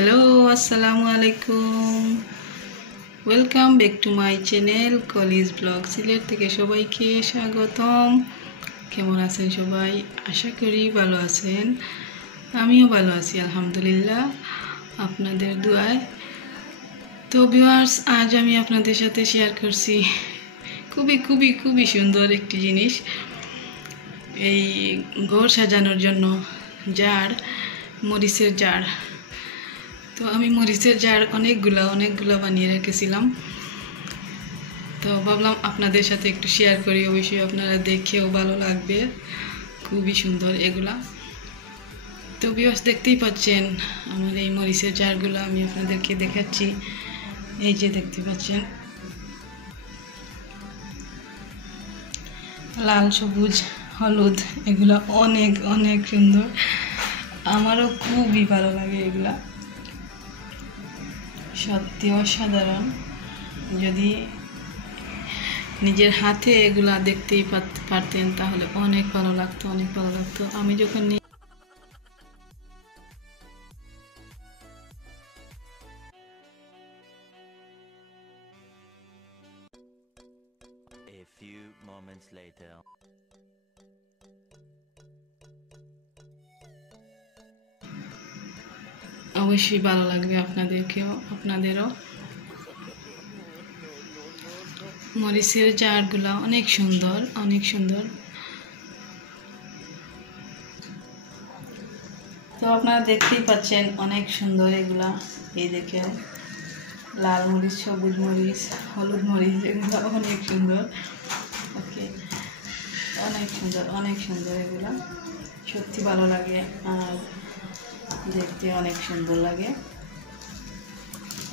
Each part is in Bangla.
হ্যালো, আসসালামু আলাইকুম। Welcome back to my channel কলিজ ব্লগ সিলেট থেকে সবাইকে স্বাগতম। কেমন আছেন সবাই? আশা করি ভালো আছেন। আমিও ভালো আছি আলহামদুলিল্লাহ, আপনাদের দোয়ায়। তো ভিউয়ার্স, আজ আমি আপনাদের সাথে শেয়ার করছি খুবই খুবই খুবই সুন্দর একটি জিনিস। এই ঘর সাজানোর জন্য জার, মরিচের জার। তো আমি মরিচের জার অনেকগুলা বানিয়ে রেখেছিলাম। তো ভাবলাম আপনাদের সাথে একটু শেয়ার করি, অবশ্যই আপনারা দেখেও ভালো লাগবে। খুবই সুন্দর এগুলা। তো ভিউয়ার্স, দেখতেই পাচ্ছেন আমার এই মরিচের জারগুলো আমি আপনাদেরকে দেখাচ্ছি। এই যে দেখতে পাচ্ছেন, লাল, সবুজ, হলুদ, এগুলা অনেক অনেক সুন্দর। আমারও খুবই ভালো লাগে এগুলা, সত্যি অসাধারণ। যদি নিজের হাতে এগুলা দেখতেই পারতেন তাহলে অনেক ভালো লাগতো, অনেক ভালো লাগতো। আমি যখন A few moments later. অবশ্যই ভালো লাগবে আপনাদেরও। মরিচের জারগুলা অনেক সুন্দর, অনেক সুন্দর। তো আপনারা দেখতেই পাচ্ছেন অনেক সুন্দর এগুলা। এই দেখেন, লাল মরিচ, সবুজ মরিচ, হলুদ মরিচ, এগুলো অনেক সুন্দর। ওকে, অনেক সুন্দর, অনেক সুন্দর এগুলা। সত্যি ভালো লাগে আর দেখতে অনেক সুন্দর লাগে,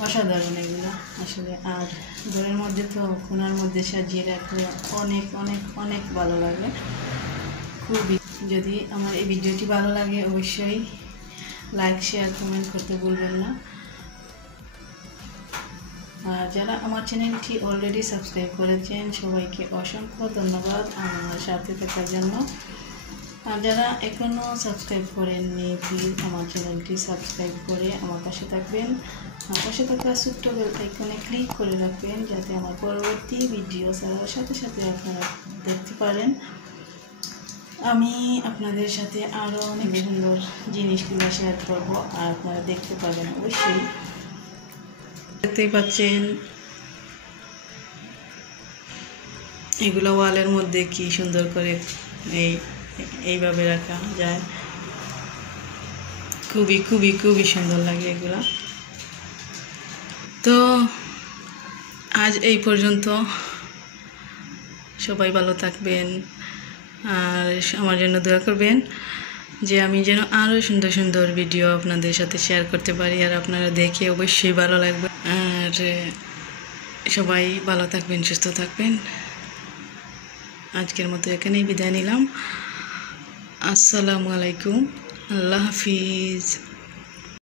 অসাধারণ এগুলো আসলে। আর ঘরের মধ্যে তো কোণার মধ্যে সাজিয়ে রাখলে অনেক অনেক অনেক ভালো লাগে খুবই। যদি আমার এই ভিডিওটি ভালো লাগে অবশ্যই লাইক, শেয়ার, কমেন্ট করতে ভুলবেন না। আর যারা আমার চ্যানেলটি অলরেডি সাবস্ক্রাইব করেছেন সবাইকে অসংখ্য ধন্যবাদ আমার সাথে থাকার জন্য। আর যারা এখনও সাবস্ক্রাইব করেননি, প্লিজ আমার চ্যানেলটি সাবস্ক্রাইব করে আমার পাশে থাকবেন। আমার পাশে থাকা ছোট্ট বেল আইকনে ক্লিক করে রাখবেন, যাতে আমার পরবর্তী ভিডিও ছাড়ার সাথে সাথে আপনারা দেখতে পারেন। আমি আপনাদের সাথে আরও অনেক সুন্দর জিনিসগুলো শেয়ার করব, আর আপনারা দেখতে পাবেন অবশ্যই। দেখতেই পাচ্ছেন এগুলো ওয়ালের মধ্যে কি সুন্দর করে এইভাবে রাখা যায়। খুবই খুবই খুবই সুন্দর লাগে এগুলা। তো আজ এই পর্যন্ত। সবাই ভালো থাকবেন আর আমার জন্য দোয়া করবেন যে আমি যেন আরও সুন্দর সুন্দর ভিডিও আপনাদের সাথে শেয়ার করতে পারি, আর আপনারা দেখে অবশ্যই ভালো লাগবে। আর সবাই ভালো থাকবেন, সুস্থ থাকবেন। আজকের মতো এখানেই বিদায় নিলাম। আসসালামু আলাইকুম, আল্লাহ হাফিজ।